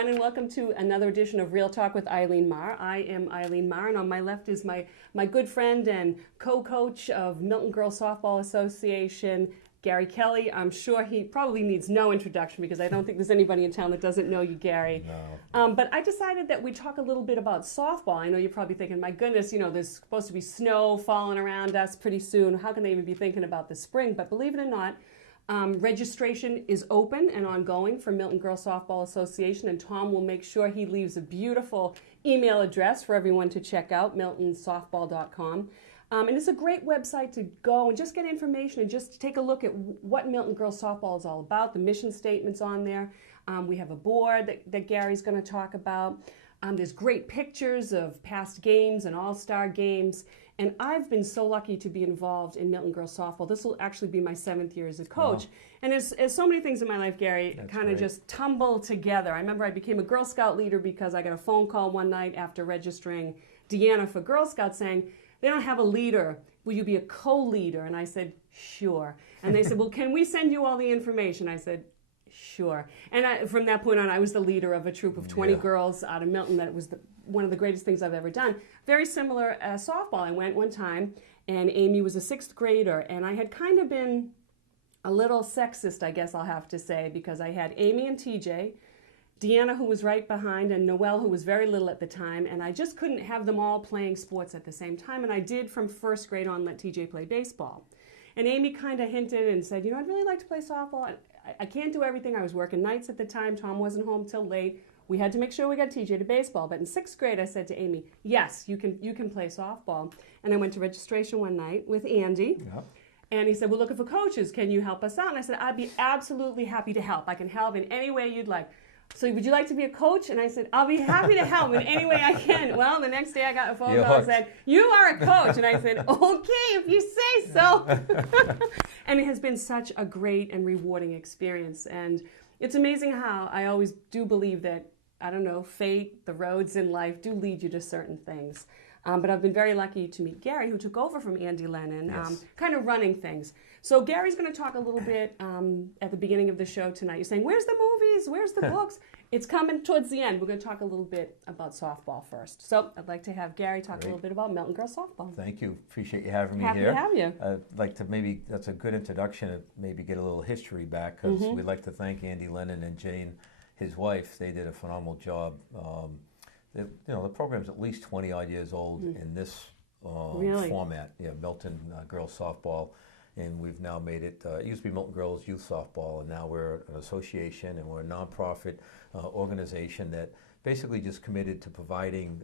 everyone, and welcome to another edition of Real Talk with Eileen Maher. I am Eileen Maher, and on my left is my good friend and co-coach of Milton Girls Softball Association, Gary Kelly. I'm sure he probably needs no introduction because I don't think there's anybody in town that doesn't know you, Gary. No. But I decided that we'd talk a little bit about softball. I know you're probably thinking, my goodness, there's supposed to be snow falling around us pretty soon. How can they even be thinking about the spring? But believe it or not, registration is open and ongoing for Milton Girls Softball Association, and Tom will make sure he leaves a beautiful email address for everyone to check out, miltonsoftball.com. And it's a great website to go and just get information and just take a look at what Milton Girls Softball is all about. The mission statement's on there. We have a board that Gary's going to talk about. There's great pictures of past games and all-star games. And I've been so lucky to be involved in Milton Girls Softball. This will actually be my 7th year as a coach. Wow. And as so many things in my life, Gary, kind of just tumble together. I remember I became a Girl Scout leader because I got a phone call one night after registering Deanna for Girl Scouts saying, they don't have a leader. Will you be a co-leader? And I said, sure. And they said, well, can we send you all the information? I said, sure. And from that point on, I was the leader of a troop of 20 girls out of Milton. That was one of the greatest things I've ever done. Very similar softball. I went one time, and Amy was a 6th grader, and I had kind of been a little sexist, I guess I'll have to say, because I had Amy and TJ, Deanna, who was right behind, and Noelle, who was very little at the time, and I just couldn't have them all playing sports at the same time, and I did from 1st grade on let TJ play baseball. And Amy kind of hinted and said, I'd really like to play softball. I can't do everything. I was working nights at the time. Tom wasn't home till late. We had to make sure we got TJ to baseball. But in 6th grade, I said to Amy, yes, you can play softball. And I went to registration one night with Andy. Yep. And he said, we're looking for coaches. Can you help us out? And I said, I'd be absolutely happy to help. I can help in any way you'd like. So would you like to be a coach? And I said, I'll be happy to help in any way I can. Well, the next day I got a phone call and said, you are a coach. And I said, okay, if you say so. And it has been such a great and rewarding experience. And it's amazing how I always do believe that, fate, the roads in life do lead you to certain things. But I've been very lucky to meet Gary, who took over from Andy Lennon, kind of running things. So Gary's going to talk a little bit at the beginning of the show tonight. You're saying, where's the movies? Where's the books? It's coming towards the end. We're going to talk a little bit about softball first. So I'd like to have Gary talk a little bit about Milton Girls Softball. Thank you. Appreciate you having me here. Happy to have you. I'd like to that's a good introduction to maybe get a little history back, because we'd like to thank Andy Lennon and Jane, his wife. They did a phenomenal job. The program's at least 20-odd years old in this format. Milton Girls Softball, and we've now made it. It used to be Milton Girls Youth Softball, and now we're an association, and we're a nonprofit organization that basically just committed to providing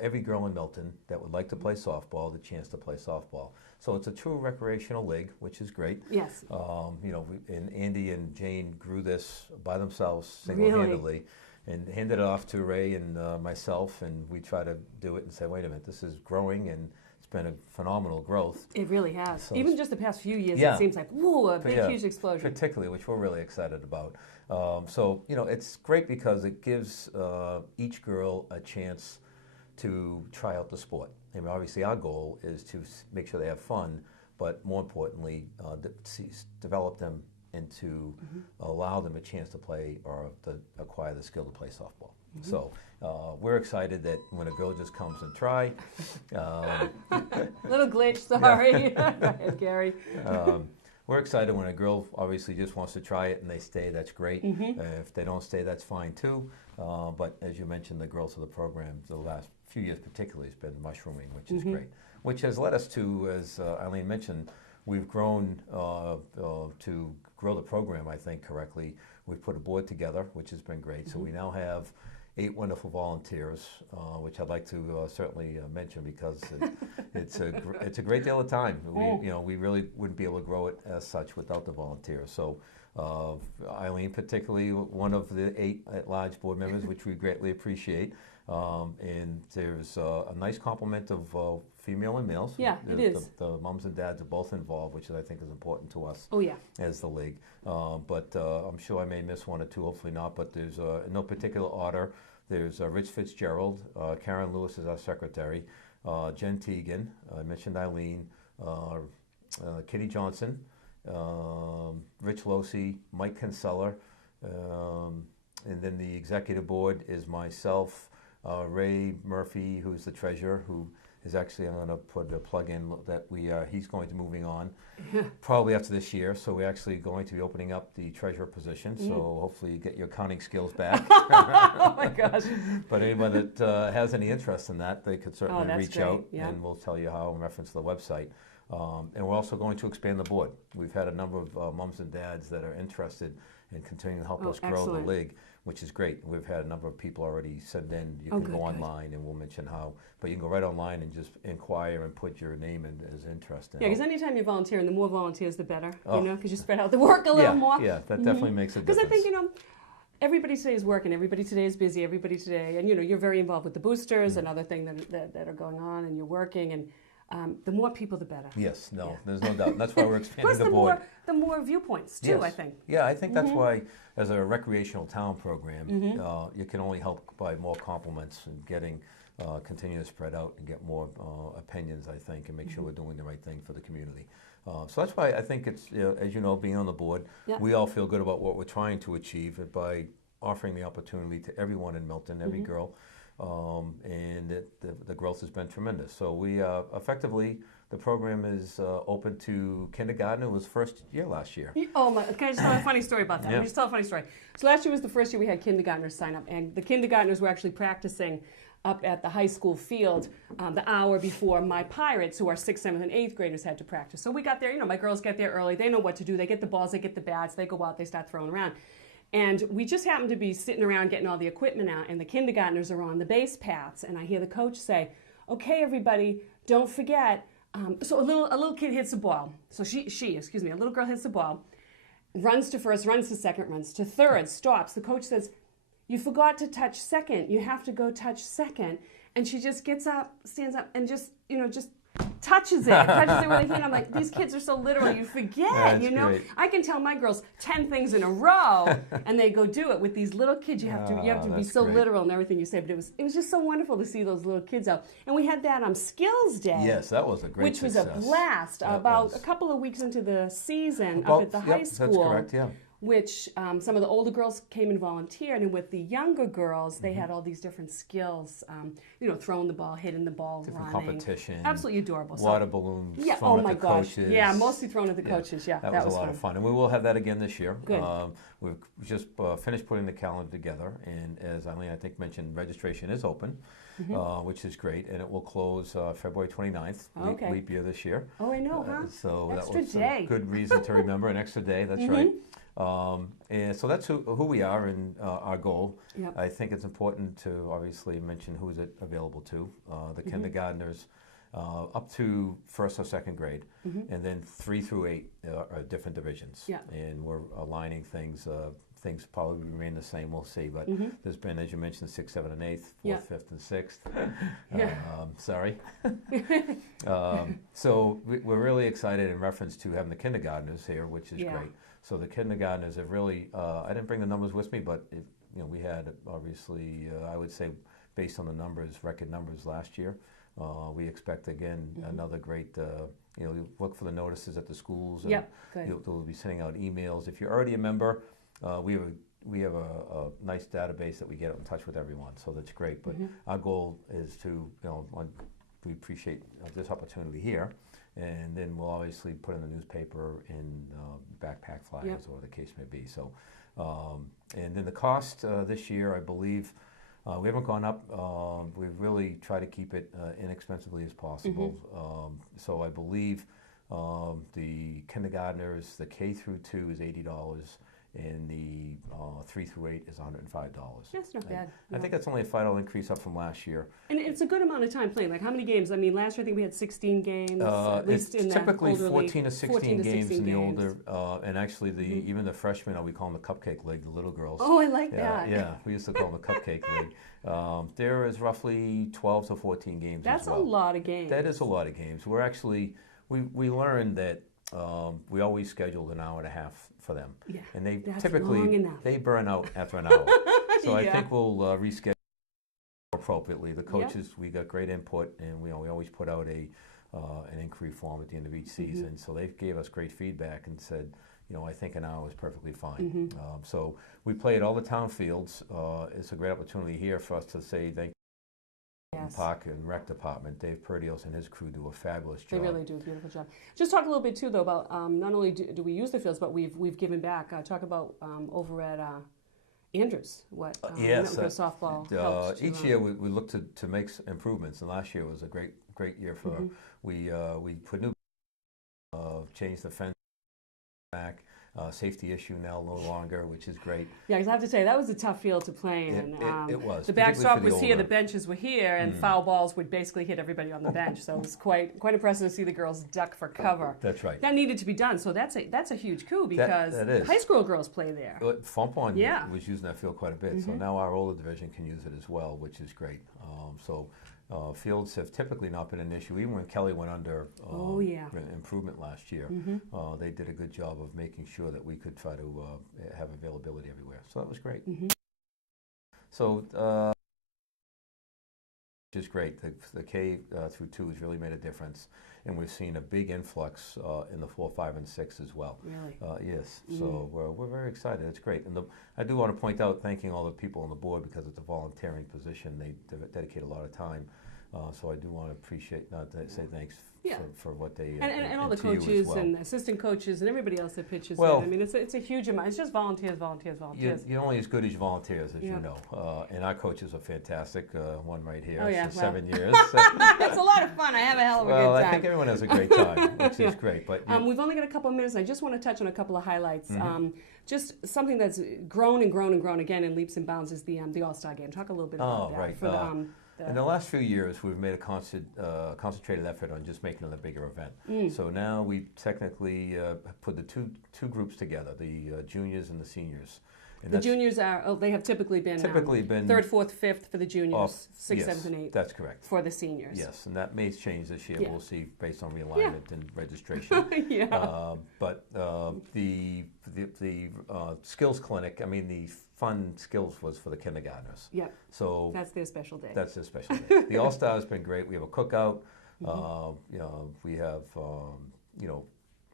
every girl in Milton that would like to play softball the chance to play softball. So it's a true recreational league, which is great. Yes. And Andy and Jane grew this by themselves single-handedly. Really? And handed it off to Ray and myself, and we try to do it and say, wait a minute, this is growing, and it's been a phenomenal growth. It really has. So even just the past few years, it seems like, whoa, a big, huge explosion. Particularly, which we're really excited about. It's great because it gives each girl a chance to try out the sport. I mean, obviously, our goal is to make sure they have fun, but more importantly, develop them and to allow them a chance to play or to acquire the skill to play softball. So we're excited that when a girl just comes and try. Little glitch, sorry. Go ahead, Gary. We're excited when a girl obviously just wants to try it and they stay, that's great. If they don't stay, that's fine too. But as you mentioned, the growth of the program, the last few years particularly, has been mushrooming, which is great. Which has led us to, as Eileen mentioned, we've grown to grow the program, I think, correctly. We've put a board together, which has been great. So we now have 8 wonderful volunteers, which I'd like to certainly mention because it's a great deal of time. We really wouldn't be able to grow it as such without the volunteers. So Eileen, particularly one of the 8 at-large board members, which we greatly appreciate. And there's a nice complement of female and males. Yeah, it is. The moms and dads are both involved, which I think is important to us as the league. But I'm sure I may miss one or two, hopefully not, but there's in no particular order. There's Rich Fitzgerald, Karen Lewis is our secretary, Jen Teagan, I mentioned Eileen, Kitty Johnson, Rich Losey, Mike Kinseller, And then the executive board is myself, Ray Murphy, who's the treasurer, who is actually, I'm going to put a plug in that he's going to moving on probably after this year. So we're actually going to be opening up the treasurer position. So hopefully you get your accounting skills back. Oh my gosh. But anyone that has any interest in that, they could certainly reach out, and we'll tell you how in reference to the website. And we're also going to expand the board. We've had a number of moms and dads that are interested in continuing to help us grow the league, which is great. We've had a number of people already send in. You can go online, and we'll mention how. But you can go right online and just inquire and put your name in as interest. Yeah, because anytime you volunteer, and the more volunteers, the better. You know, because you spread out the work a little more. Yeah, that definitely makes a difference. Because I think, you know, everybody today is working. Everybody today is busy. Everybody today, and you know, you're very involved with the boosters and other things that are going on, and you're working and. The more people, the better. Yes, there's no doubt. And that's why we're expanding the board. The more viewpoints, too, yes. I think. Yeah, I think that's why, as a recreational town program, you can only help by more compliments and getting, continue to spread out and get more opinions, I think, and make sure we're doing the right thing for the community. So that's why I think it's, as you know, being on the board, we all feel good about what we're trying to achieve by offering the opportunity to everyone in Milton, every girl. And the growth has been tremendous. So we effectively, the program is open to kindergarten. It was first year last year. Oh my! Can I just tell a funny story about that? Let me just tell a funny story. So last year was the first year we had kindergartners sign up, and the kindergartners were actually practicing up at the high school field the hour before my Pirates, who are 6th, 7th, and 8th graders, had to practice. So we got there. You know, my girls get there early. They know what to do. They get the balls. They get the bats. They go out. They start throwing around. And we just happened to be sitting around getting all the equipment out, and the kindergartners are on the base paths, and I hear the coach say, "Okay, everybody, don't forget." So a little kid hits the ball. So a little girl hits the ball, runs to first, runs to second, runs to third, stops. The coach says, "You forgot to touch second. You have to go touch second." And she just gets up, stands up, and just touches it with her hand. I'm like, these kids are so literal, you forget, That's you know. Great. I can tell my girls 10 things in a row, and they go do it. With these little kids, you have to be so literal in everything you say. But it was just so wonderful to see those little kids out. And we had that on Skills Day. Yes, that was a great success. Which was a blast. A couple of weeks into the season up at the high school. That's correct, yeah. Which some of the older girls came and volunteered, and with the younger girls, they had all these different skills, throwing the ball, hitting the ball, different running. Competition. Absolutely adorable. Water balloons, yeah, thrown oh my at the gosh. coaches. Yeah, mostly thrown at the coaches, yeah. That was a lot of fun. And we will have that again this year. Good. We've just finished putting the calendar together, and as Eileen, I think, mentioned, registration is open, which is great, and it will close February 29th, leap year this year. Oh, I know, huh? So extra that was day. A good reason to remember, an extra day, that's right. And so that's who we are and our goal. Yep. I think it's important to obviously mention who is it available to. The kindergartners up to 1st or 2nd grade, and then 3 through 8 are different divisions. Yeah. And we're aligning things. Things probably remain the same, we'll see. But there's been, as you mentioned, 6th, 7th, and 8th, 4th, 5th, and 6th. Sorry. So we're really excited in reference to having the kindergartners here, which is great. So the kindergartners have really, I didn't bring the numbers with me, but we had obviously, I would say, based on the numbers, record numbers last year. We expect, again, another great, look for the notices at the schools. Yep, good. They'll be sending out emails. If you're already a member, we have a nice database that we get in touch with everyone, so that's great. But our goal is to, we appreciate this opportunity here, and then we'll obviously put in the newspaper in backpack flyers or the case may be. So, and then the cost this year, I believe, we haven't gone up. We've really tried to keep it inexpensively as possible. So I believe the kindergartners, the K through 2 is $80. And the 3 through 8 is $105. That's not bad. I think that's only a $5 increase up from last year. And it's a good amount of time playing. Like how many games? I mean, last year I think we had 16 games. At least it's in typically the 14 to 16 games in the games. older, and actually even the freshmen, we call them the Cupcake League, the little girls. Oh, I like that. Yeah, we used to call them the Cupcake League. There is roughly 12 to 14 games. That's as well. a lot of games. That is a lot of games. We're actually we learned that we always scheduled an hour and a half for them. Yeah, and they that's typically long enough. they burn out after an hour. So I think we'll reschedule appropriately. The coaches, we got great input, and we always put out an inquiry form at the end of each season. So they gave us great feedback and said, I think an hour is perfectly fine. So we play at all the town fields. It's a great opportunity here for us to say thank you. Yes. Park and Rec Department, Dave Perdios and his crew do a fabulous job. They really do a beautiful job. Just talk a little bit too, though, about not only do we use the fields, but we've given back. Talk about over at Andrews, what yes, Milton Girls Softball helps to, each year we look to make improvements, and last year was a great year for. We put new, changed the fence back. Safety issue now no longer, which is great. Yeah, because I have to say that was a tough field to play in. It was. The backstop was here, the benches were here, and foul balls would basically hit everybody on the bench. So it was quite impressive to see the girls duck for cover. That's right. That needed to be done. So that's a huge coup because that is. High school girls play there. Fompon was using that field quite a bit, so now our older division can use it as well, which is great. Fields have typically not been an issue. Even when Kelly went under improvement last year, they did a good job of making sure that we could try to have availability everywhere. So that was great. So, which is great. The K through 2 has really made a difference, and we've seen a big influx in the 4, 5, and 6 as well. Really? Yes. So we're very excited. It's great. And I do want to point out, thanking all the people on the board because it's a volunteering position. They dedicate a lot of time. So I do want to say thanks for what they and all the coaches and assistant coaches and everybody else that pitches in. I mean, it's a huge amount. It's just volunteers. You're only as good as your volunteers, as you know. And our coaches are fantastic. One right here for 7 years. It's a lot of fun. I have a hell of a good time. Well, I think everyone has a great time, which is great. But we've only got a couple of minutes. I just want to touch on a couple of highlights. Just something that's grown and grown and grown again in leaps and bounds is the All-Star game. Talk a little bit about that. Right. For in the last few years, we've made a concentrated effort on just making it a bigger event. So now we technically put the two groups together, the juniors and the seniors. And the juniors they have typically been third, fourth, fifth for the juniors, sixth, seventh, and eighth. That's correct. For the seniors. Yes, and that may change this year. We'll see based on realignment and registration. But the skills clinic, I mean the fun skills was for the kindergartners. So that's their special day. That's their special day. The All-Star has been great. We have a cookout. We have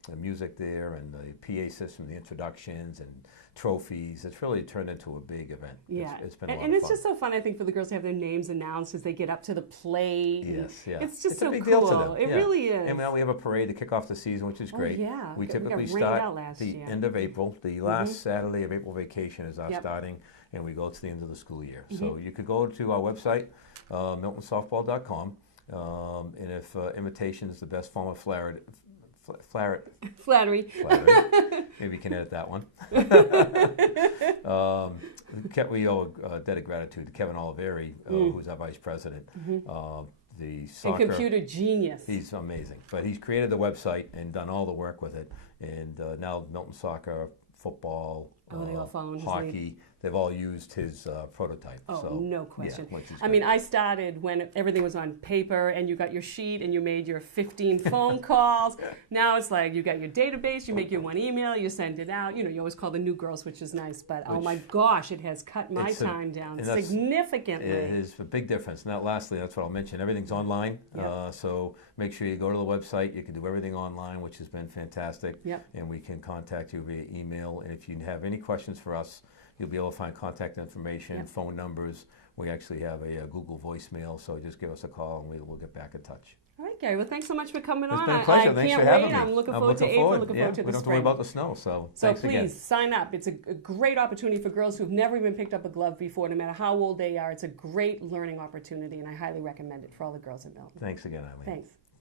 the music there and the PA system, the introductions and trophies. It's really turned into a big event. It's been a lot of fun. And it's just so fun, I think, for the girls to have their names announced as they get up to the plate. It's just so a big cool. Deal to them. It really is. And now we have a parade to kick off the season, which is great. We typically start the end of April. The last Saturday of April vacation is our starting, and we go to the end of the school year. So you could go to our website, miltonsoftball.com, and if imitation is the best form of flattery. Maybe you can edit that one. We owe a debt of gratitude to Kevin Oliveri, who's our vice president. The soccer, and computer genius. He's amazing. But he's created the website and done all the work with it. And now Milton Soccer, football, hockey, they've all used his prototype. No question. I mean, I started when everything was on paper and you got your sheet and you made your 15 phone calls. Now it's like you got your database, you make your one email, you send it out. You always call the new girls, which is nice. But oh my gosh, it has cut my time down significantly. It is a big difference. Now, lastly, that's what I'll mention. Everything's online. So make sure you go to the website. You can do everything online, which has been fantastic. And we can contact you via email. And if you have any questions for us, you'll be able to find contact information, phone numbers. We actually have a Google voicemail, so just give us a call and we'll get back in touch. All right, Gary. Well, thanks so much for coming on. It's been a pleasure. Thanks for having me. I'm looking forward to April. Looking forward to the spring. We don't have to worry about the snow, so thanks please again. Sign up. It's a great opportunity for girls who've never even picked up a glove before, no matter how old they are. It's a great learning opportunity, and I highly recommend it for all the girls in Milton. Thanks again, Eileen. Thanks.